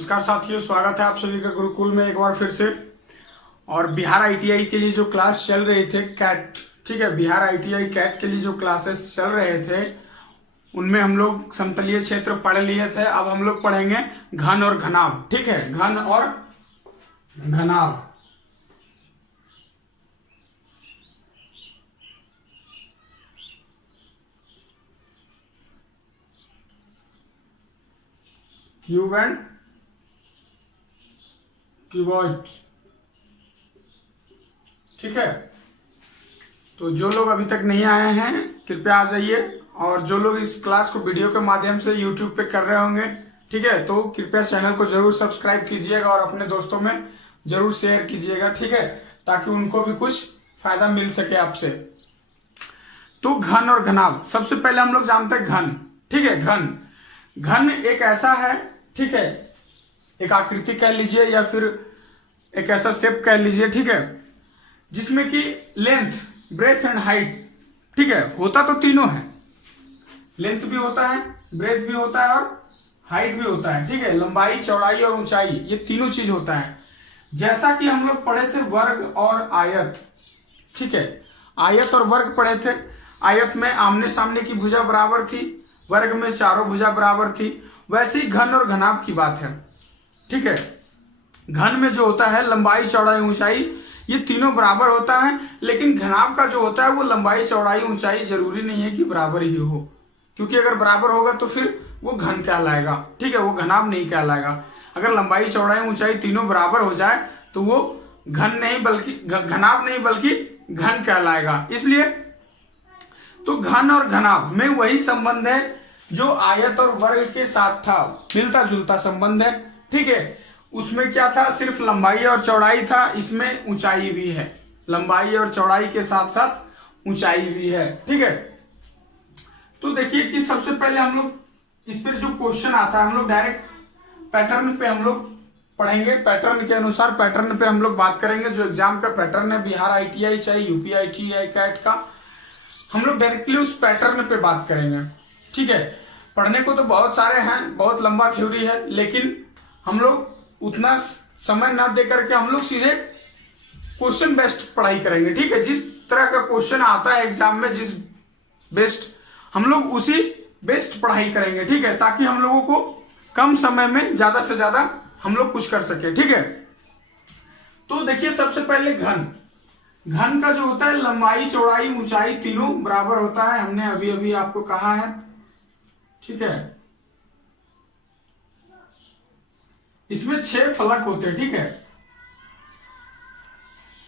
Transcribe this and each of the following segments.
नमस्कार साथियों, स्वागत है आप सभी का गुरुकुल में एक बार फिर से। और बिहार आईटीआई के लिए जो क्लास चल रहे थे कैट, ठीक है, बिहार आईटीआई कैट के लिए जो क्लासेस चल रहे थे उनमें हम लोग समतलीय क्षेत्र पढ़ लिए थे। अब हम लोग पढ़ेंगे घन और घनाभ, ठीक है, घन और घनाभ। क्यूब एंड क्यूबॉइड, ठीक है। तो जो लोग अभी तक नहीं आए हैं कृपया आ जाइए, और जो लोग इस क्लास को वीडियो के माध्यम से यूट्यूब पे कर रहे होंगे, ठीक है, तो कृपया चैनल को जरूर सब्सक्राइब कीजिएगा और अपने दोस्तों में जरूर शेयर कीजिएगा, ठीक है, ताकि उनको भी कुछ फायदा मिल सके आपसे। तो घन और घनाभ, सबसे पहले हम लोग जानते हैं घन, ठीक है। घन घन एक ऐसा है, ठीक है, एक आकृति कह लीजिए या फिर एक ऐसा शेप कह लीजिए, ठीक है, जिसमें कि लेंथ, ब्रेथ एंड हाइट, ठीक है, होता तो तीनों है, लेंथ भी होता है, ब्रेथ भी होता है और हाइट भी होता है, ठीक है, लंबाई, चौड़ाई और ऊंचाई, ये तीनों चीज होता है। जैसा कि हम लोग पढ़े थे वर्ग और आयत, ठीक है, आयत और वर्ग पढ़े थे। आयत में आमने सामने की भुजा बराबर थी, वर्ग में चारों भुजा बराबर थी। वैसे ही घन और घनाभ की बात है, ठीक है। घन में जो होता है लंबाई, चौड़ाई, ऊंचाई, ये तीनों बराबर होता है, लेकिन घनाभ का जो होता है वो लंबाई, चौड़ाई, ऊंचाई जरूरी नहीं है कि बराबर ही हो, क्योंकि अगर बराबर होगा तो फिर वो घन कहलाएगा, ठीक है, वो घनाभ नहीं कहलाएगा। अगर लंबाई, चौड़ाई, ऊंचाई तीनों बराबर हो जाए तो वो घन नहीं बल्कि घनाभ नहीं बल्कि घन कहलाएगा। इसलिए तो घन और घनाभ में वही संबंध है जो आयत और वर्ग के साथ था, मिलता जुलता संबंध है, ठीक है। उसमें क्या था, सिर्फ लंबाई और चौड़ाई था, इसमें ऊंचाई भी है, लंबाई और चौड़ाई के साथ साथ ऊंचाई भी है, ठीक है। तो देखिए कि सबसे पहले हम लोग इस पर जो क्वेश्चन आता है हम लोग डायरेक्ट पैटर्न पे हम लोग पढ़ेंगे, पैटर्न के अनुसार पैटर्न पे हम लोग बात करेंगे। जो एग्जाम का पैटर्न है बिहार आईटीआई चाहे यूपी आईटीआई कैट का, हम लोग डायरेक्टली उस पैटर्न पे बात करेंगे, ठीक है। पढ़ने को तो बहुत सारे हैं, बहुत लंबा थ्योरी है, लेकिन हम लोग उतना समय ना दे करके हम लोग सीधे क्वेश्चन बेस्ड पढ़ाई करेंगे, ठीक है। जिस तरह का क्वेश्चन आता है एग्जाम में, जिस बेस्ड हम लोग उसी बेस्ड पढ़ाई करेंगे, ठीक है, ताकि हम लोगों को कम समय में ज्यादा से ज्यादा हम लोग कुछ कर सके, ठीक है। तो देखिए सबसे पहले घन, घन का जो होता है लंबाई, चौड़ाई, ऊंचाई तीनों बराबर होता है, हमने अभी अभी आपको कहा है, ठीक है। इसमें 6 फलक होते हैं, ठीक है,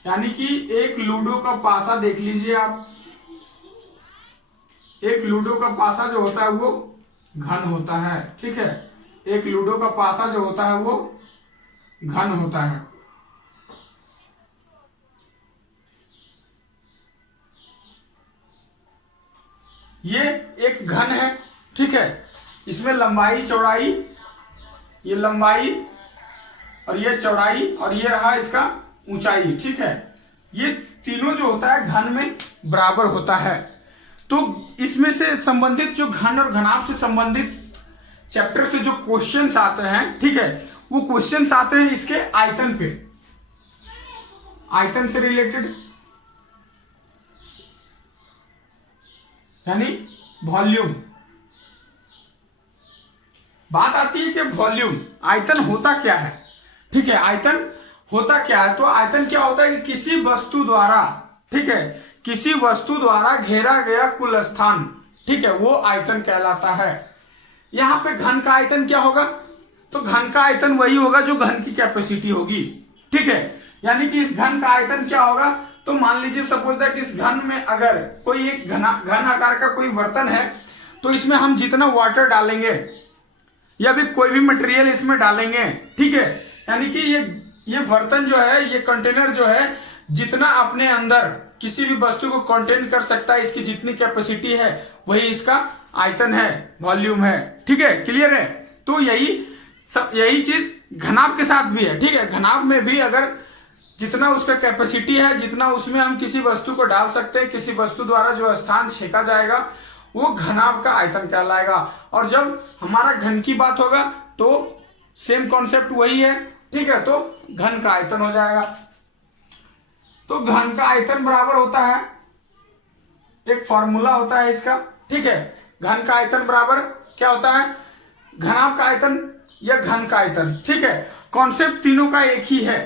यानी कि एक लूडो का पासा देख लीजिए आप, एक लूडो का पासा जो होता है वो घन होता है, ठीक है, एक लूडो का पासा जो होता है वो घन होता है। ये एक घन है, ठीक है, इसमें लंबाई, चौड़ाई, ये लंबाई और ये चौड़ाई और ये रहा इसका ऊंचाई, ठीक है, ये तीनों जो होता है घन में बराबर होता है। तो इसमें से संबंधित जो घन और घनाभ से संबंधित चैप्टर से जो क्वेश्चंस आते हैं, ठीक है, वो क्वेश्चंस आते हैं इसके आयतन पे, आयतन से रिलेटेड, यानी वॉल्यूम। बात आती है कि वॉल्यूम, आयतन होता क्या है, ठीक है, आयतन होता क्या है। तो आयतन क्या होता है कि किसी वस्तु द्वारा, ठीक है, किसी वस्तु द्वारा घेरा गया कुल स्थान, ठीक है, वो आयतन कहलाता है। यहां पे घन का आयतन क्या होगा, तो घन का आयतन वही होगा जो घन की कैपेसिटी होगी, ठीक है, यानी कि इस घन का आयतन क्या होगा, तो मान लीजिए सपोज दैट इस घन में अगर कोई एक घन आकार का कोई बर्तन है, तो इसमें हम जितना वाटर डालेंगे या भी कोई भी मटेरियल इसमें डालेंगे, ठीक है, यानी कि ये बर्तन जो है, ये कंटेनर जो है, जितना अपने अंदर किसी भी वस्तु को कंटेन कर सकता है, इसकी जितनी कैपेसिटी है वही इसका आयतन है, वॉल्यूम है, ठीक है, क्लियर है। तो यही चीज घनाभ के साथ भी है, ठीक है, घनाभ में भी अगर जितना उसका कैपेसिटी है, जितना उसमें हम किसी वस्तु को डाल सकते हैं, किसी वस्तु द्वारा जो स्थान छेका जाएगा वो घनाभ का आयतन कहलाएगा। और जब हमारा घन की बात होगा तो सेम कॉन्सेप्ट वही है, ठीक है। तो घन का आयतन हो जाएगा। तो घन का आयतन बराबर होता है, एक फॉर्मूला होता है इसका, ठीक है। घन का आयतन बराबर क्या होता है, घनाभ का आयतन या घन का आयतन, ठीक है। कॉन्सेप्ट तीनों का एक ही है,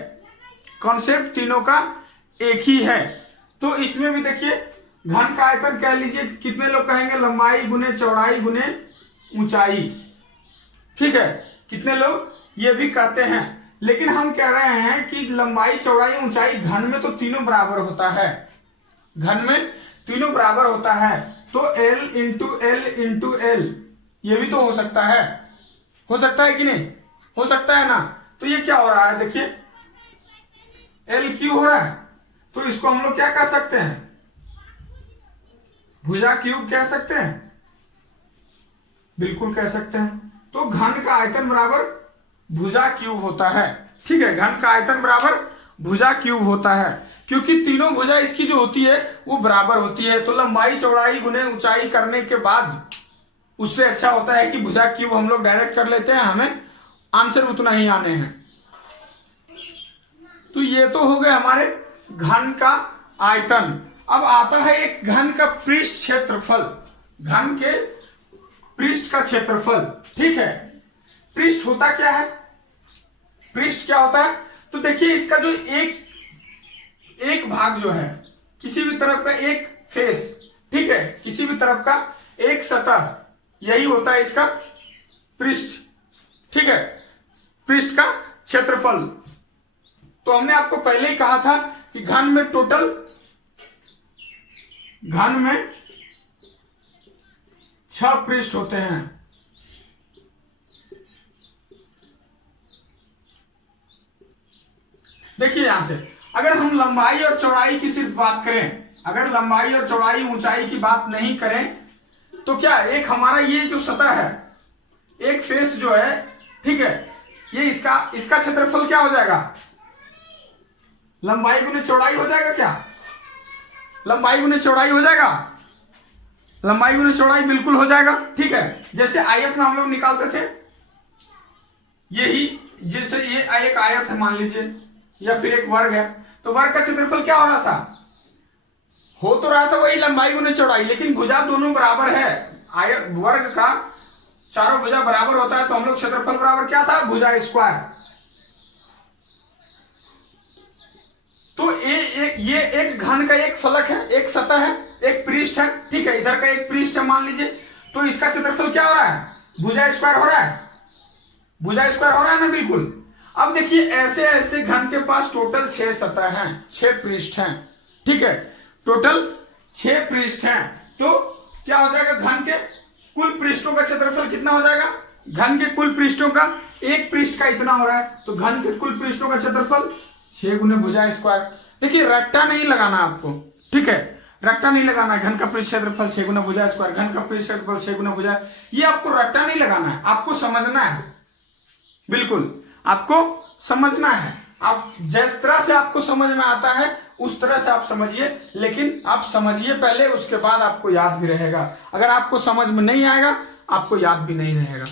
कॉन्सेप्ट तीनों का एक ही है। तो इसमें भी देखिए घन का आयतन कह लीजिए, कितने लोग कहेंगे, लंबाई गुने चौड़ाई गुने ऊंचाई, ठीक है। कितने लोग ये भी कहते हैं, लेकिन हम कह रहे हैं कि लंबाई चौड़ाई ऊंचाई घन में तो तीनों बराबर होता है, घन में तीनों बराबर होता है। तो L into L into L ये भी तो हो सकता है कि नहीं, हो सकता है ना। तो ये क्या हो रहा है, देखिए एल क्यू हो रहा है, तो इसको हम लोग क्या कह सकते हैं, भुजा क्यूब कह सकते हैं, बिल्कुल कह सकते हैं। तो घन का आयतन बराबर भुजा क्यूब होता है, ठीक है। घन का आयतन बराबर भुजा क्यूब होता है, क्योंकि तीनों भुजा इसकी जो होती है वो बराबर होती है। तो लंबाई चौड़ाई गुने ऊंचाई करने के बाद उससे अच्छा होता है कि भुजा क्यूब हम लोग डायरेक्ट कर लेते हैं, हमें आंसर उतना ही आने हैं। तो ये तो हो गए हमारे घन का आयतन। अब आता है एक घन का पृष्ठ क्षेत्रफल, घन के पृष्ठ का क्षेत्रफल, ठीक है। पृष्ठ होता क्या है, पृष्ठ क्या होता है, तो देखिए इसका जो एक भाग जो है, किसी भी तरफ का एक फेस, ठीक है, किसी भी तरफ का एक सतह, यही होता है इसका पृष्ठ, ठीक है, पृष्ठ का क्षेत्रफल। तो हमने आपको पहले ही कहा था कि घन में टोटल, घन में 6 पृष्ठ होते हैं, देखिए यहां से अगर हम लंबाई और चौड़ाई की सिर्फ बात करें, अगर लंबाई और चौड़ाई ऊंचाई की बात नहीं करें, तो क्या एक हमारा ये जो सतह है, एक फेस जो है, ठीक है, ये इसका क्षेत्रफल क्या हो जाएगा, लंबाई गुने चौड़ाई हो जाएगा, क्या लंबाई गुने चौड़ाई हो जाएगा, लंबाई गुने चौड़ाई बिल्कुल हो जाएगा, ठीक है। जैसे आयत में हम लोग निकालते थे, यही जैसे ये एक आयत है मान लीजिए, या फिर एक वर्ग है, तो वर्ग का क्षेत्रफल क्या हो रहा था, हो तो रहा था वही लंबाई गुने चौड़ाई, लेकिन भुजा दोनों बराबर है, आयत वर्ग का चारों भुजा बराबर होता है, तो हम लोग क्षेत्रफल बराबर क्या था, भुजा स्क्वायर। तो ये एक घन का एक फलक है, एक सतह है, एक पृष्ठ है, ठीक है, इधर का एक पृष्ठ है मान लीजिए, तो इसका क्षेत्रफल क्या हो रहा है, भुजा स्क्वायर हो रहा है, भुजा स्क्वायर हो रहा है ना, बिल्कुल। अब देखिए ऐसे ऐसे घन के पास टोटल 6 सतह हैं, 6 पृष्ठ हैं, ठीक है, टोटल 6 पृष्ठ हैं। तो क्या हो जाएगा, घन के कुल पृष्ठों का क्षेत्रफल कितना हो जाएगा, घन के कुल पृष्ठों का एक पृष्ठ का इतना हो रहा है, तो घन के कुल पृष्ठों का क्षेत्रफल 6 गुने भुजा स्क्वायर। देखिए रट्टा नहीं लगाना आपको, ठीक है, रट्टा नहीं लगाना है, घन का पृष्ठ क्षेत्रफल 6 गुना भुजा स्क्वायर, घन का पृष्ठ क्षेत्रफल 6 गुना भुजा, ये आपको रट्टा नहीं लगाना है, आपको समझना है, बिल्कुल आपको समझना है। आप जिस तरह से आपको समझ में आता है उस तरह से आप समझिए, लेकिन आप समझिए पहले, उसके बाद आपको याद भी रहेगा। अगर आपको समझ में नहीं आएगा आपको याद भी नहीं रहेगा,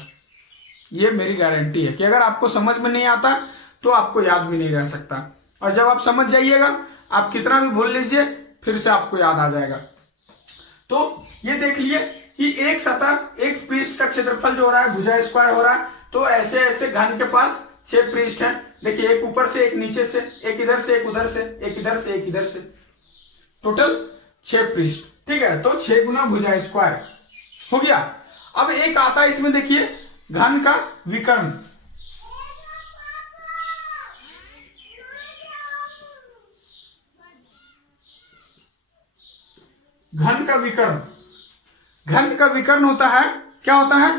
ये मेरी गारंटी है कि अगर आपको समझ में नहीं आता तो आपको याद भी नहीं रह सकता, और जब आप समझ जाइएगा आप कितना भी भूल लीजिए फिर से आपको याद आ जाएगा। तो ये देख लिए कि एक सतह एक पृष्ठ का क्षेत्रफल जो हो रहा है भुजा स्क्वायर हो रहा है। तो ऐसे ऐसे घन के पास 6 पृष्ठ हैं, देखिए एक ऊपर से, एक नीचे से, एक इधर से, एक उधर से, एक इधर से, एक इधर से, टोटल 6 पृष्ठ, ठीक है। तो 6 गुना भुजा स्क्वायर हो गया। अब एक आता है इसमें, देखिए घन का विकर्ण, घन का विकर्ण, घन का विकर्ण होता है, क्या होता है,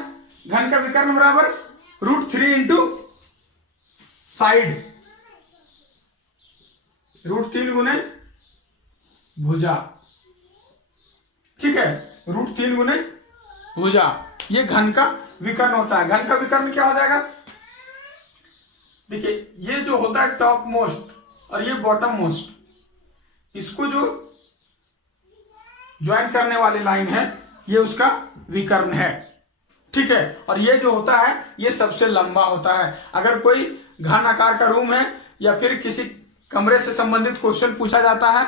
घन का विकर्ण बराबर √3 इंटू साइड, √3 गुने भुजा, ठीक है, √3 गुने भुजा, ये घन का विकर्ण होता है। घन का विकर्ण क्या हो जाएगा, देखिए ये जो होता है टॉप मोस्ट और ये बॉटम मोस्ट, इसको जो ज्वाइन करने वाली लाइन है ये उसका विकर्ण है, ठीक है। और ये जो होता है ये सबसे लंबा होता है। अगर कोई घन आकार का रूम है या फिर किसी कमरे से संबंधित क्वेश्चन पूछा जाता है,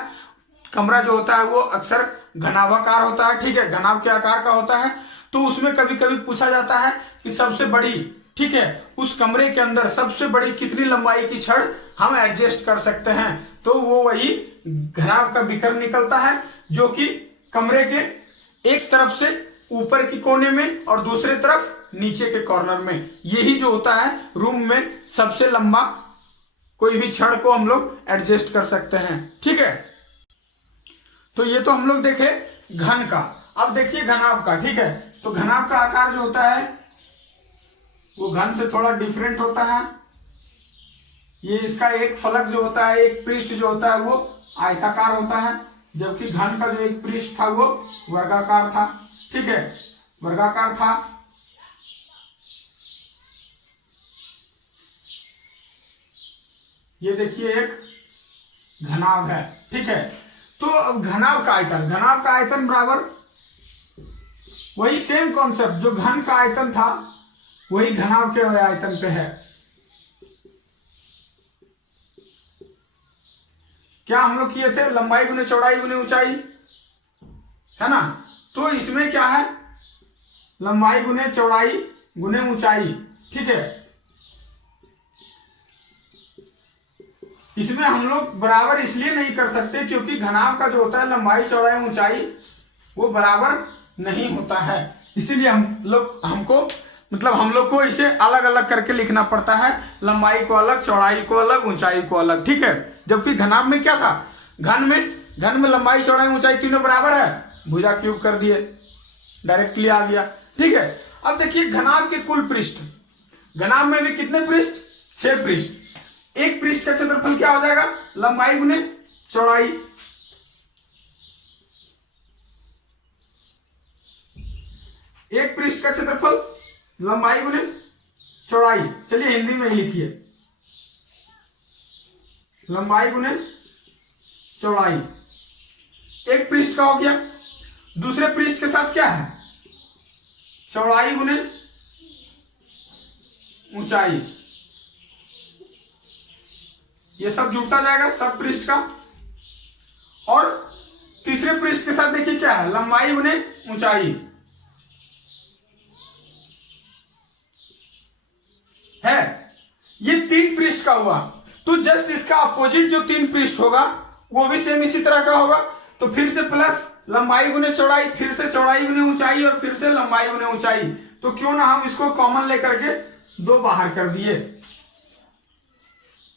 कमरा जो होता है वो अक्सर घनाभाकार होता है, ठीक है, घनाभ के आकार का होता है, तो उसमें कभी कभी पूछा जाता है कि सबसे बड़ी, ठीक है, उस कमरे के अंदर सबसे बड़ी कितनी लंबाई की छड़ हम एडजस्ट कर सकते हैं, तो वो वही घनाभ का विकर्ण निकलता है, जो कि कमरे के एक तरफ से ऊपर की कोने में और दूसरे तरफ नीचे के कॉर्नर में, यही जो होता है रूम में सबसे लंबा कोई भी छड़ को हम लोग एडजस्ट कर सकते हैं, ठीक है। तो ये तो हम लोग देखे घन का। अब देखिए घनाभ का, ठीक है। तो घनाभ का आकार जो होता है वो घन से थोड़ा डिफरेंट होता है। ये इसका एक फलक जो होता है, एक पृष्ठ जो होता है वो आयताकार होता है, जबकि घन का जो एक पृष्ठ था वो वर्गाकार था, ठीक है, वर्गाकार था। ये देखिए एक घनाभ है, ठीक है। तो अब घनाभ का आयतन बराबर वही सेम कॉन्सेप्ट, जो घन का आयतन था वही घनाभ के आयतन पे है। क्या हम लोग किए थे, लंबाई गुने चौड़ाई गुने ऊंचाई, है ना। तो इसमें क्या है, लंबाई गुने चौड़ाई गुने ऊंचाई, ठीक है। इसमें हम लोग बराबर इसलिए नहीं कर सकते क्योंकि घनाभ का जो होता है लंबाई चौड़ाई ऊंचाई वो बराबर नहीं होता है, इसीलिए हम लोग को इसे अलग अलग करके लिखना पड़ता है, लंबाई को अलग, चौड़ाई को अलग, ऊंचाई को अलग, ठीक है। जबकि घनाभ में क्या था, घन में लंबाई चौड़ाई ऊंचाई तीनों बराबर है, भुजा क्यूब कर दिए, डायरेक्टली आ गया, ठीक है। अब देखिए घनाभ के कुल पृष्ठ, घनाभ में भी कितने पृष्ठ, 6 पृष्ठ। एक पृष्ठ का क्षेत्रफल क्या हो जाएगा, लंबाई गुने चौड़ाई। एक पृष्ठ का क्षेत्रफल लंबाई गुने चौड़ाई, चलिए हिंदी में ही लिखिए, लंबाई गुने चौड़ाई। एक पृष्ठ का हो गया, दूसरे पृष्ठ के साथ क्या है, चौड़ाई गुने ऊंचाई, ये सब जुड़ता जाएगा सब पृष्ठ का। और तीसरे पृष्ठ के साथ देखिए क्या है, लंबाई गुने ऊंचाई है। ये 3 पृष्ठ का हुआ, तो जस्ट इसका अपोजिट जो 3 पृष्ठ होगा वो भी सेम इसी तरह का होगा। तो फिर से प्लस लंबाई गुने चौड़ाई, फिर से चौड़ाई गुने ऊंचाई और फिर से लंबाई गुने ऊंचाई। तो क्यों ना हम इसको कॉमन लेकर के 2 बाहर कर दिए,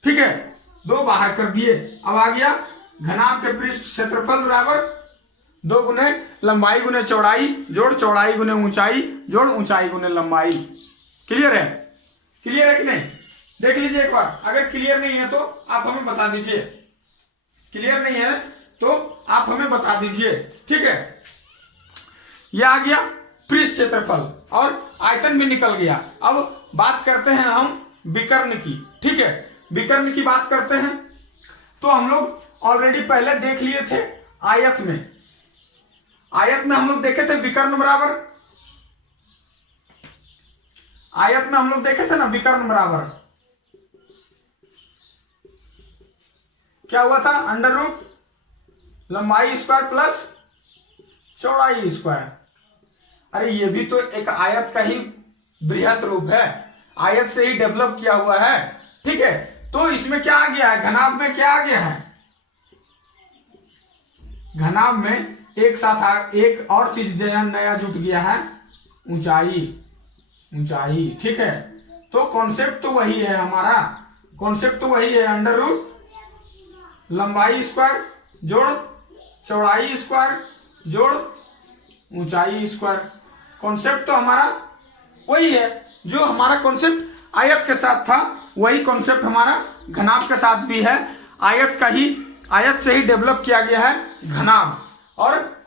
ठीक है, 2 बाहर कर दिए। अब आ गया घनाभ के पृष्ठ क्षेत्रफल बराबर 2 गुने लंबाई गुने चौड़ाई जोड़ चौड़ाई गुने ऊंचाई जोड़ ऊंचाई गुने लंबाई। क्लियर है, क्लियर है कि नहीं, देख लीजिए एक बार। अगर क्लियर नहीं है तो आप हमें बता दीजिए, क्लियर नहीं है तो आप हमें बता दीजिए, ठीक है। यह आ गया पृष्ठ क्षेत्रफल और आयतन भी निकल गया। अब बात करते हैं हम विकर्ण की, ठीक है, विकर्ण की बात करते हैं। तो हम लोग ऑलरेडी पहले देख लिए थे आयत में हम लोग देखे थे विकर्ण बराबर, आयत में हम लोग देखे थे ना विकर्ण बराबर क्या हुआ था, अंडर रूट लंबाई स्क्वायर प्लस चौड़ाई स्क्वायर। अरे ये भी तो एक आयत का ही बृहत रूप है, आयत से ही डेवलप किया हुआ है, ठीक है। तो इसमें क्या आ गया है, घनाभ में क्या आ गया है, घनाभ में एक साथ एक और चीज नया जुट गया है, ऊंचाई, ठीक है। तो कॉन्सेप्ट तो वही है हमारा, कॉन्सेप्ट तो वही है, अंडर रूट लंबाई स्क्वायर जोड़ चौड़ाई स्क्वायर जोड़ ऊंचाई स्क्वायर। कॉन्सेप्ट तो हमारा वही है, जो हमारा कॉन्सेप्ट आयत के साथ था वही कॉन्सेप्ट हमारा घनाभ के साथ भी है। आयत से ही डेवलप किया गया है घनाभ, और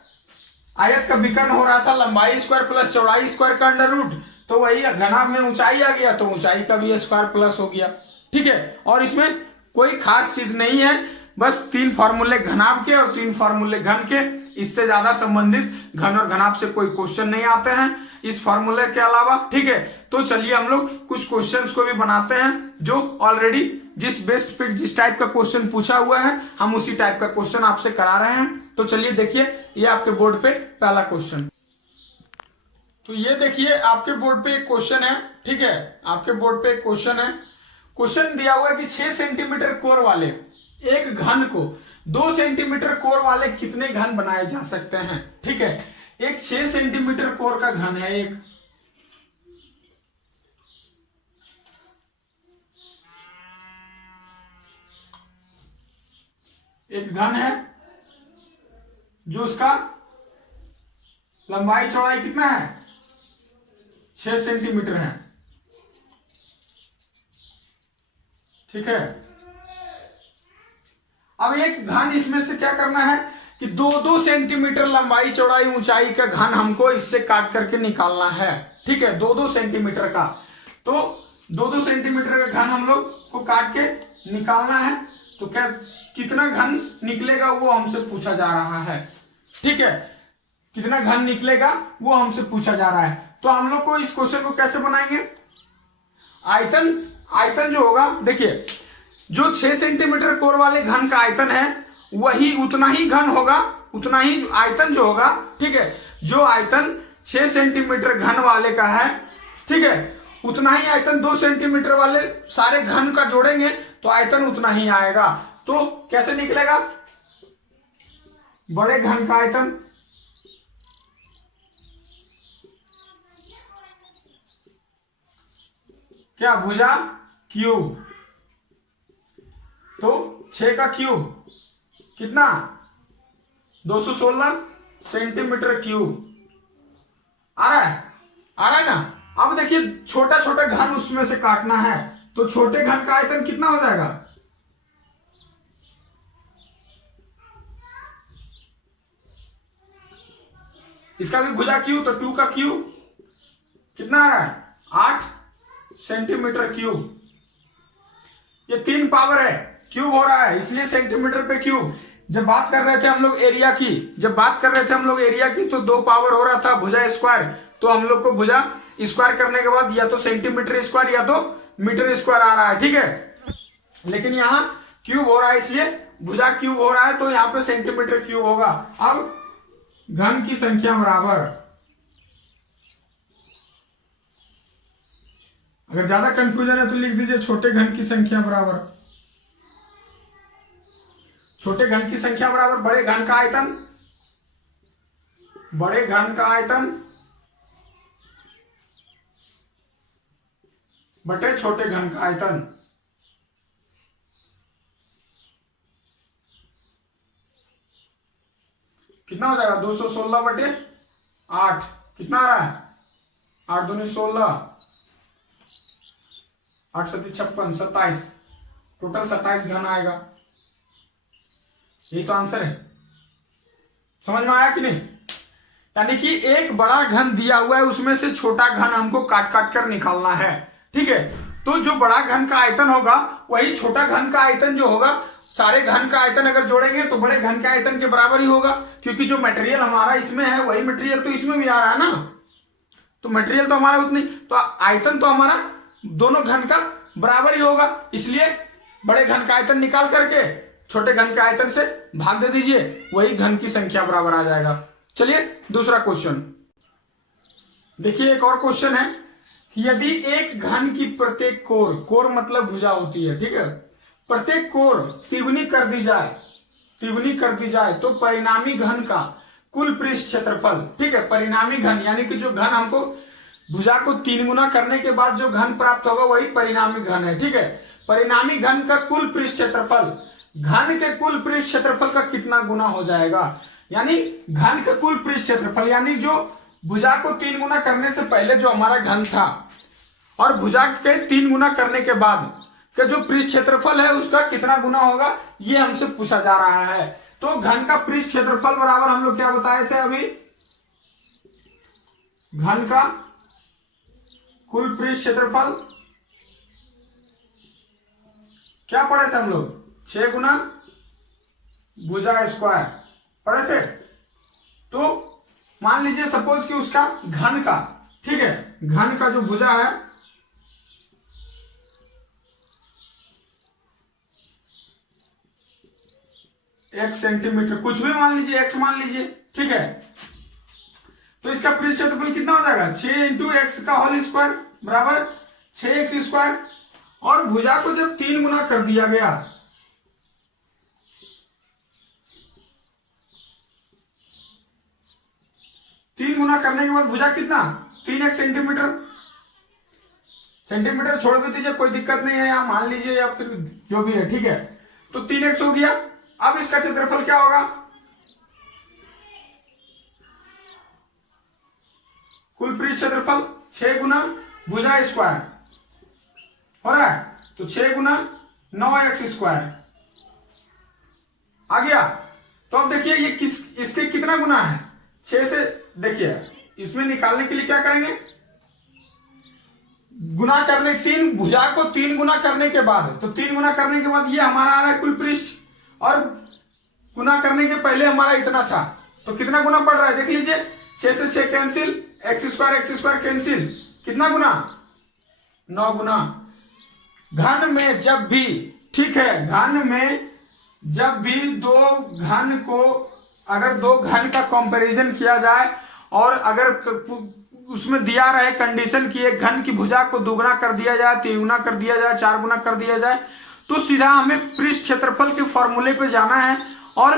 आयत का विकर्ण हो रहा था लंबाई स्क्वायर प्लस चौड़ाई स्क्वायर का अंडर रूट, तो वही घनाभ में ऊंचाई आ गया तो ऊंचाई का भी स्क्वायर प्लस हो गया, ठीक है। और इसमें कोई खास चीज नहीं है, बस 3 फॉर्मूले घनाभ के और 3 फॉर्मूले घन के, इससे ज्यादा संबंधित घन और घनाभ से कोई क्वेश्चन नहीं आते हैं। इस फॉर्मूले के अलावा, ठीक है। तो चलिए हम लोग कुछ क्वेश्चंस को भी बनाते हैं जो ऑलरेडी जिस बेस्ट पे जिस टाइप का क्वेश्चन पूछा हुआ है हम उसी टाइप का क्वेश्चन आपसे करा रहे हैं। तो चलिए देखिए, ये आपके बोर्ड पे पहला क्वेश्चन। तो ये देखिए आपके बोर्ड पे एक क्वेश्चन है, ठीक है। आपके बोर्ड पे एक क्वेश्चन है। क्वेश्चन दिया हुआ है कि 6 सेंटीमीटर कोर वाले एक घन को 2 सेंटीमीटर कोर वाले कितने घन बनाए जा सकते हैं, ठीक है। एक 6 सेंटीमीटर कोर का घन है, एक घन है जो उसका लंबाई चौड़ाई कितना है, 6 सेंटीमीटर है, ठीक है। अब एक घन इसमें से क्या करना है कि 2-2 सेंटीमीटर लंबाई चौड़ाई ऊंचाई का घन हमको इससे काट करके निकालना है, ठीक है। 2-2 सेंटीमीटर का, तो 2-2 सेंटीमीटर का घन हम लोग को काट के निकालना है। तो क्या कितना घन निकलेगा वो हमसे पूछा जा रहा है, ठीक है। कितना घन निकलेगा वो हमसे पूछा जा रहा है। तो हम लोग को इस क्वेश्चन को कैसे बनाएंगे, आयतन जो होगा, देखिए जो 6 सेंटीमीटर कोर वाले घन का आयतन है वही उतना ही घन होगा, उतना ही आयतन जो होगा, ठीक है। जो आयतन 6 सेंटीमीटर घन वाले का है, ठीक है, उतना ही आयतन 2 सेंटीमीटर वाले सारे घन का जोड़ेंगे तो आयतन उतना ही आएगा। तो कैसे निकलेगा, बड़े घन का आयतन क्या, भुजा क्यूब, तो 6 का क्यूब कितना, 216 सेंटीमीटर क्यूब आ रहा है ना। अब देखिए छोटा छोटा घन उसमें से काटना है, तो छोटे घन का आयतन कितना हो जाएगा, इसका भी भुजा क्यूब, तो 2 का क्यूब कितना आ रहा है, 8 सेंटीमीटर क्यूब। ये 3 पावर है, क्यूब हो रहा है इसलिए सेंटीमीटर पे क्यूब। जब बात कर रहे थे हम लोग एरिया की, तो 2 पावर हो रहा था भुजा स्क्वायर, तो हम लोग को भुजा स्क्वायर करने के बाद या तो सेंटीमीटर स्क्वायर या तो मीटर स्क्वायर आ रहा है, ठीक है। लेकिन यहाँ क्यूब हो रहा है इसलिए भुजा क्यूब हो रहा है, तो यहाँ पे सेंटीमीटर क्यूब होगा। अब घन की संख्या बराबर, अगर ज्यादा कंफ्यूजन है तो लिख दीजिए छोटे घन की संख्या बराबर, छोटे घन की संख्या बराबर बड़े घन का आयतन, बड़े घन का आयतन बटे छोटे घन का आयतन। कितना हो जाएगा, 216 बटे 8, कितना आ रहा है, 8 दूनी 16, 8 सती 56, 27, टोटल 27 घन आएगा। यही तो आंसर है, समझ में आया कि नहीं। यानी कि एक बड़ा घन दिया हुआ है उसमें से छोटा घन हमको काट काट कर निकालना है, ठीक है। तो जो बड़ा घन का आयतन होगा वही छोटा घन का आयतन जो होगा, सारे घन का आयतन अगर जोड़ेंगे तो बड़े घन के आयतन के बराबर ही होगा, क्योंकि जो मटेरियल हमारा इसमें है वही मटेरियल तो इसमें भी आ रहा है ना। तो मटेरियल तो हमारा उतनी, तो आयतन तो हमारा दोनों घन का बराबर ही होगा, इसलिए बड़े घन का आयतन निकाल करके छोटे घन के आयतन से भाग दे दीजिए, वही घन की संख्या बराबर आ जाएगा। चलिए दूसरा क्वेश्चन देखिए। एक और क्वेश्चन है कि यदि एक घन की प्रत्येक कोर मतलब भुजा होती है, ठीक है, प्रत्येक कोर तिगुनी कर दी जाए तो परिणामी घन का कुल पृष्ठ क्षेत्रफल, ठीक है, परिणामी घन यानी कि जो घन हमको भुजा को 3 गुना करने के बाद जो घन प्राप्त होगा वही परिणामी घन है, ठीक है। परिणामी घन का कुल पृष्ठ क्षेत्रफल घन के कुल पृष्ठ क्षेत्रफल का कितना गुना हो जाएगा, यानी घन का कुल पृष्ठ क्षेत्रफल, यानी जो भुजा को 3 गुना करने से पहले जो हमारा घन था और भुजा के 3 गुना करने के बाद का जो पृष्ठ क्षेत्रफल है उसका कितना गुना होगा, ये हमसे पूछा जा रहा है। तो घन का पृष्ठ क्षेत्रफल बराबर हम लोग क्या बताए थे अभी, घन का कुल पृष्ठ क्षेत्रफल क्या पढ़े थे हम लोग, 6 गुना भुजा स्क्वायर पढ़े थे। तो मान लीजिए सपोज कि उसका घन का ठीक है, घन का जो भुजा है 1 सेंटीमीटर, कुछ भी मान लीजिए, x मान लीजिए, ठीक है। तो इसका पृष्ठ क्षेत्रफल कितना हो जाएगा, 6 इंटू एक्स का होल स्क्वायर बराबर 6x स्क्वायर। और भुजा को जब 3 गुना कर दिया गया, तीन गुना करने के बाद भुजा कितना 3x सेंटीमीटर, सेंटीमीटर छोड़ भी दीजिए, कोई दिक्कत नहीं है, यहाँ मान लीजिए या फिर जो भी है, ठीक है। तो 3x हो गया। अब इसका क्षेत्रफल क्या होगा, कुल पृष्ठ क्षेत्रफल 6 गुना भुजा स्क्वायर हो रहा है, तो 6 गुना 9x स्क्वायर आ गया। तो अब देखिए ये इसके कितना गुना है, 6 से, देखिए इसमें निकालने के लिए क्या करेंगे, गुना करने, 3 भुजा को 3 गुना करने के बाद, तो 3 गुना करने के बाद ये हमारा आ रहा है कुल पृष्ठ, और गुना करने के पहले हमारा इतना था, तो कितना गुना पड़ रहा है देख लीजिए, 6 से 6 कैंसिल, एक्स स्क्वायर कैंसिल, कितना गुना 9 गुना। घन में जब भी, ठीक है, घन में जब भी दो घन को, अगर दो घन का कंपैरिजन किया जाए और अगर उसमें दिया रहे कंडीशन कि एक घन की भुजा को 2 गुना कर दिया जाए, 3 गुना कर दिया जाए, 4 गुना कर दिया जाए, तो सीधा हमें पृष्ठ क्षेत्रफल के फॉर्मूले पे जाना है और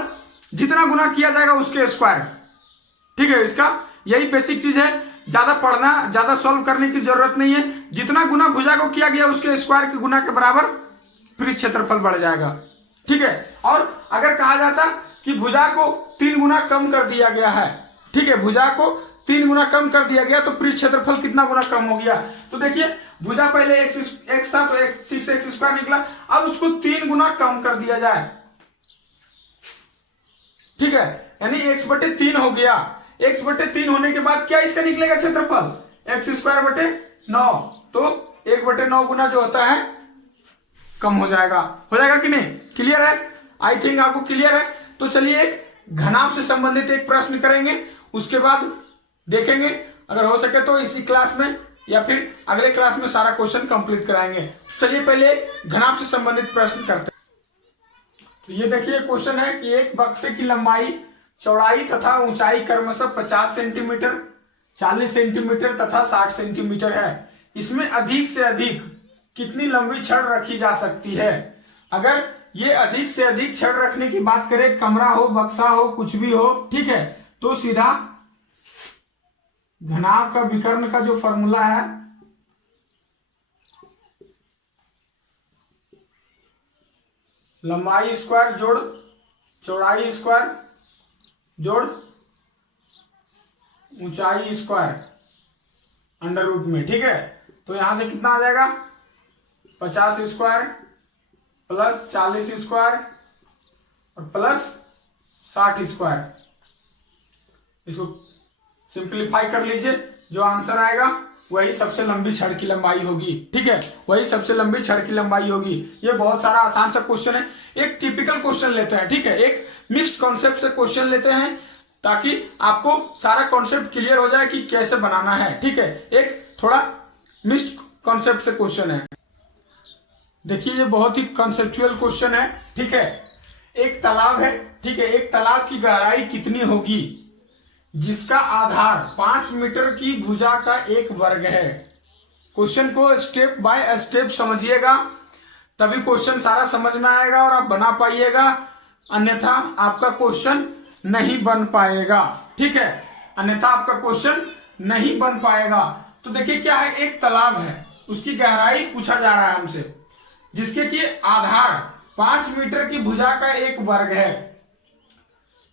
जितना गुना किया जाएगा उसके स्क्वायर, ठीक है। इसका यही बेसिक चीज है, ज्यादा पढ़ना, ज्यादा सॉल्व करने की जरूरत नहीं है, जितना गुना भुजा को किया गया उसके स्क्वायर के गुना के बराबर पृष्ठ क्षेत्रफल बढ़ जाएगा, ठीक है। और अगर कहा जाता कि भुजा को 3 गुना कम कर दिया गया है, ठीक है, भुजा को 3 गुना कम कर दिया गया, तो पृष्ठ क्षेत्रफल कितना गुना कम हो गया, तो देखिए भुजा पहले x था तो 6x स्क्वायर निकला, अब उसको 3 गुना कम कर दिया जाए, ठीक है, यानी x/3 हो गया। x/3 होने के बाद क्या इसका निकलेगा क्षेत्रफल, x²/9, तो 1/9 गुना जो होता है कम हो जाएगा कि नहीं, क्लियर है, आई थिंक आपको क्लियर है। तो चलिए एक घनाभ से संबंधित एक प्रश्न करेंगे, उसके बाद देखेंगे, अगर हो सके तो इसी क्लास में या फिर अगले क्लास में सारा क्वेश्चन कंप्लीट कराएंगे। चलिए पहले घनाभ से संबंधित प्रश्न करते हैं। तो ये देखिए क्वेश्चन है कि एक बक्से की लंबाई, चौड़ाई तथा ऊंचाई क्रमशः 50 सेंटीमीटर, 40 सेंटीमीटर तथा 60 सेंटीमीटर है। इसमें अधिक से अधिक कितनी लंबी छड़ रखी जा सकती है। अगर ये अधिक से अधिक छड़ रखने की बात करें, कमरा हो, बक्सा हो, कुछ भी हो, ठीक है, तो सीधा घनाभ का विकर्ण का जो फॉर्मूला है, लंबाई स्क्वायर जोड़ चौड़ाई स्क्वायर जोड़ ऊंचाई स्क्वायर अंडर रूट में, ठीक है। तो यहां से कितना आ जाएगा, 50 स्क्वायर प्लस 40 स्क्वायर और प्लस 60 स्क्वायर, इसको सिंप्लीफाई कर लीजिए, जो आंसर आएगा वही सबसे लंबी छड़ की लंबाई होगी, ठीक है, वही सबसे लंबी छड़ की लंबाई होगी। ये बहुत सारा आसान सा क्वेश्चन है, एक टिपिकल क्वेश्चन लेते हैं, ठीक है, एक मिक्स्ड कॉन्सेप्ट से क्वेश्चन लेते हैं ताकि आपको सारा कॉन्सेप्ट क्लियर हो जाए कि कैसे बनाना है, ठीक है, एक थोड़ा मिक्स्ड कॉन्सेप्ट से क्वेश्चन है। देखिए ये बहुत ही कॉन्सेप्चुअल क्वेश्चन है, ठीक है। एक तालाब है, ठीक है, एक तालाब की गहराई कितनी होगी जिसका आधार 5 मीटर की भुजा का एक वर्ग है। क्वेश्चन को स्टेप बाय स्टेप समझिएगा, तभी क्वेश्चन सारा समझ में आएगा और आप बना पाइएगा, अन्यथा आपका क्वेश्चन नहीं बन पाएगा, ठीक है, अन्यथा आपका क्वेश्चन नहीं बन पाएगा। तो देखिए क्या है, एक तालाब है, उसकी गहराई पूछा जा रहा है हमसे, जिसके कि आधार 5 मीटर की भुजा का एक वर्ग है।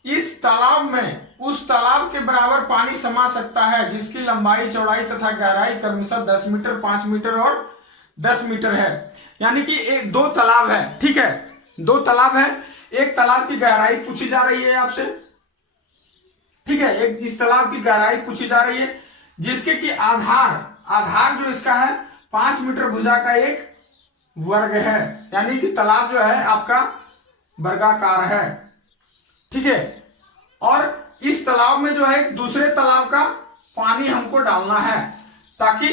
इस तालाब में उस तालाब के बराबर पानी समा सकता है जिसकी लंबाई, चौड़ाई तथा गहराई क्रमशः 10 मीटर, 5 मीटर और 10 मीटर है। यानी कि एक 2 तालाब है, ठीक है, 2 तालाब है, एक तालाब की गहराई पूछी जा रही है आपसे, ठीक है, एक इस तालाब की गहराई पूछी जा रही है जिसके कि आधार जो इसका है 5 मीटर भुजा का एक वर्ग है, यानी कि तालाब जो है आपका वर्गाकार है, ठीक है। और इस तालाब में जो है दूसरे तालाब का पानी हमको डालना है, ताकि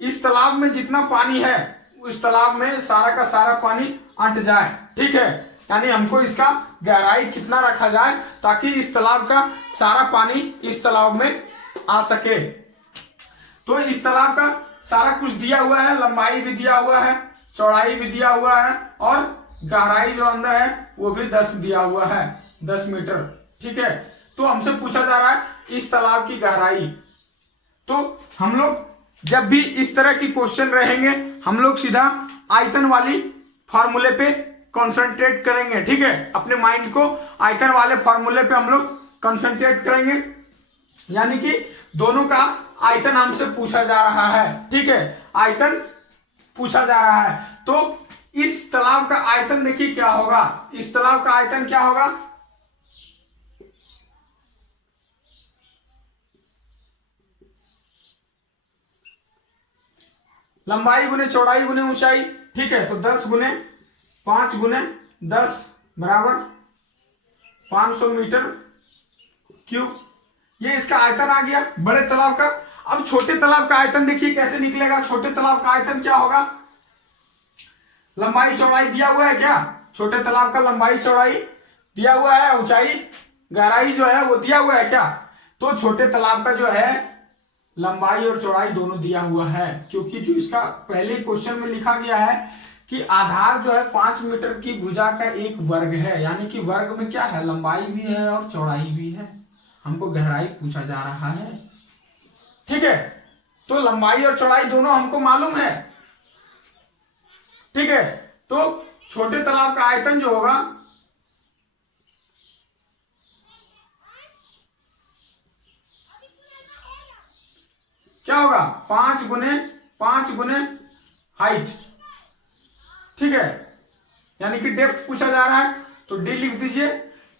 इस तालाब में जितना पानी है उस तालाब में सारा का सारा पानी अंट जाए। ठीक है, यानी हमको इसका गहराई कितना रखा जाए ताकि इस तालाब का सारा पानी इस तालाब में आ सके। तो इस तालाब का सारा कुछ दिया हुआ है, लंबाई भी दिया हुआ है, चौड़ाई भी दिया हुआ है और गहराई जो अंदर है वो भी 10 दिया हुआ है, 10 मीटर। ठीक है, तो हमसे पूछा जा रहा है इस तालाब की गहराई। तो हम लोग जब भी इस तरह की क्वेश्चन रहेंगे हम लोग सीधा आयतन वाली फॉर्मूले पे कंसंट्रेट करेंगे। ठीक है, अपने माइंड को आयतन वाले फॉर्मूले पे हम लोग कंसंट्रेट करेंगे, यानी कि दोनों का आयतन हमसे पूछा जा रहा है। ठीक है, आयतन पूछा जा रहा है। तो इस तालाब का आयतन देखिए क्या होगा, इस तालाब का आयतन क्या होगा, लंबाई गुने चौड़ाई गुने ऊंचाई। ठीक है, तो 10 गुने 5 गुने 10 बराबर 500 मीटर क्यूब, ये इसका आयतन आ गया बड़े तालाब का। अब छोटे तालाब का आयतन देखिए कैसे निकलेगा। छोटे तालाब का आयतन क्या होगा, लंबाई चौड़ाई दिया हुआ है क्या, छोटे तालाब का लंबाई चौड़ाई दिया हुआ है, ऊंचाई गहराई जो है वो दिया हुआ है क्या। तो छोटे तालाब का जो है लंबाई और चौड़ाई दोनों दिया हुआ है, क्योंकि जो इसका पहले क्वेश्चन में लिखा गया है कि आधार जो है 5 मीटर की भुजा का एक वर्ग है, यानी कि वर्ग में क्या है, लंबाई भी है और चौड़ाई भी है। हमको गहराई पूछा जा रहा है। ठीक है, तो लंबाई और चौड़ाई दोनों हमको मालूम है। ठीक है, तो छोटे तालाब का आयतन जो होगा क्या होगा, 5 गुने हाइट। ठीक है, यानी कि डेप्थ पूछा जा रहा है तो डी लिख दीजिए।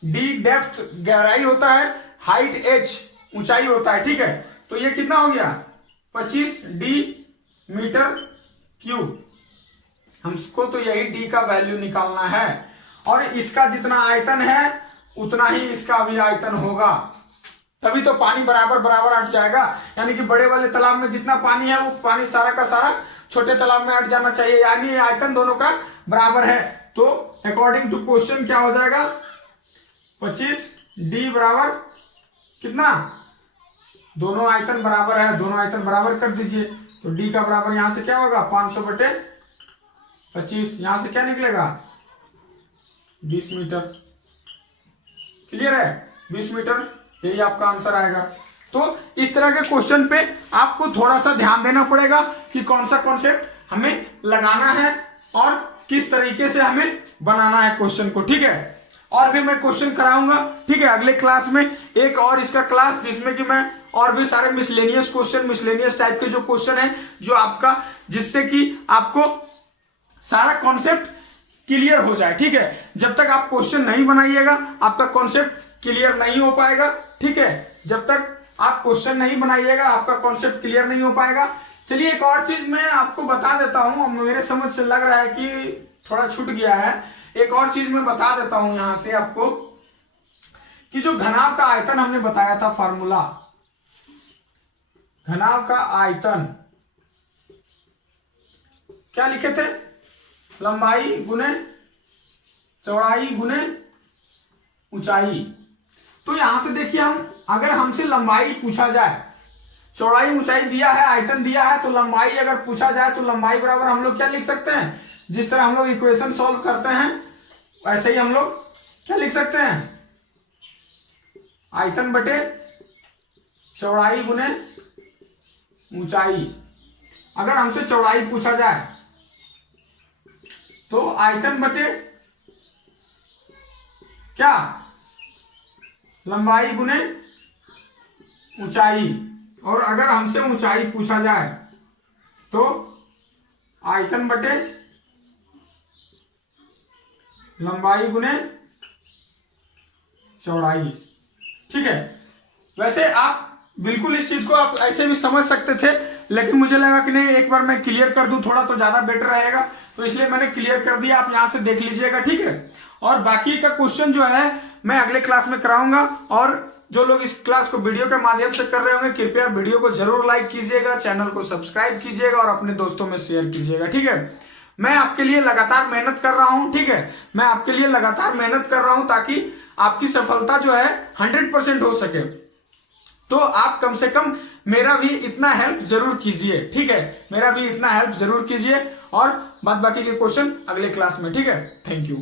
डी डेप्थ गहराई होता है, हाइट एच ऊंचाई होता है। ठीक है, तो ये कितना हो गया 25 डी मीटर क्यूब। हमको तो यही डी का वैल्यू निकालना है और इसका जितना आयतन है उतना ही इसका भी आयतन होगा, तभी तो पानी बराबर बराबर हट जाएगा। यानी कि बड़े वाले तालाब में जितना पानी है वो पानी सारा का सारा छोटे तालाब में हट जाना चाहिए, यानी आयतन दोनों का बराबर है। तो अकॉर्डिंग टू क्वेश्चन क्या हो जाएगा, 25 डी बराबर कितना, दोनों आयतन बराबर है, दोनों आयतन बराबर कर दीजिए। तो डी का बराबर यहां से क्या होगा 500 बटे 25, यहां से क्या निकलेगा 20 मीटर। क्लियर है, 20 मीटर यही आपका आंसर आएगा। तो इस तरह के क्वेश्चन पे आपको थोड़ा सा ध्यान देना पड़ेगा कि कौन सा कॉन्सेप्ट हमें लगाना है और किस तरीके से हमें बनाना है क्वेश्चन को। ठीक है, और भी मैं क्वेश्चन कराऊंगा। ठीक है, अगले क्लास में एक और इसका क्लास जिसमें कि मैं और भी सारे मिसलेनियस क्वेश्चन, मिसलेनियस टाइप के जो क्वेश्चन है जो आपका, जिससे कि आपको सारा कॉन्सेप्ट क्लियर हो जाए। ठीक है, जब तक आप क्वेश्चन नहीं बनाइएगा आपका कॉन्सेप्ट क्लियर नहीं हो पाएगा। ठीक है, जब तक आप क्वेश्चन नहीं बनाइएगा आपका कॉन्सेप्ट क्लियर नहीं हो पाएगा। चलिए एक और चीज मैं आपको बता देता हूं, मेरे समझ से लग रहा है कि थोड़ा छूट गया है। एक और चीज मैं बता देता हूं यहां से आपको कि जो घनाभ का आयतन हमने बताया था फॉर्मूला, घनाभ का आयतन क्या लिखे थे, लंबाई गुने चौड़ाई गुने ऊंचाई। तो यहां से देखिए, हम अगर हमसे लंबाई पूछा जाए, चौड़ाई ऊंचाई दिया है, आयतन दिया है, तो लंबाई अगर पूछा जाए तो लंबाई बराबर हम लोग क्या लिख सकते हैं, जिस तरह हम लोग इक्वेशन सॉल्व करते हैं वैसे ही हम लोग क्या लिख सकते हैं, आयतन बटे चौड़ाई गुने ऊंचाई। अगर हमसे चौड़ाई पूछा जाए तो आयतन बटे क्या, लंबाई गुने ऊंचाई। और अगर हमसे ऊंचाई पूछा जाए तो आयतन बटे लंबाई गुने चौड़ाई। ठीक है, वैसे आप बिल्कुल इस चीज को आप ऐसे भी समझ सकते थे, लेकिन मुझे लगा कि नहीं एक बार मैं क्लियर कर दूं थोड़ा तो ज्यादा बेटर रहेगा, तो इसलिए मैंने क्लियर कर दिया। आप यहां से देख लीजिएगा। ठीक है, और बाकी का क्वेश्चन जो है मैं अगले क्लास में कराऊंगा और जो लोग इस क्लास को वीडियो के माध्यम से कर रहे होंगे कृपया वीडियो को जरूर लाइक कीजिएगा, चैनल को सब्सक्राइब कीजिएगा और अपने दोस्तों में शेयर कीजिएगा। ठीक है, मैं आपके लिए लगातार मेहनत कर रहा हूं। ठीक है, मैं आपके लिए लगातार मेहनत कर रहा हूं ताकि आपकी सफलता जो है 100% हो सके। तो आप कम से कम मेरा भी इतना हेल्प जरूर कीजिए। ठीक है, मेरा भी इतना हेल्प जरूर कीजिए और बाद बाकी के क्वेश्चन अगले क्लास में। ठीक है, थैंक यू।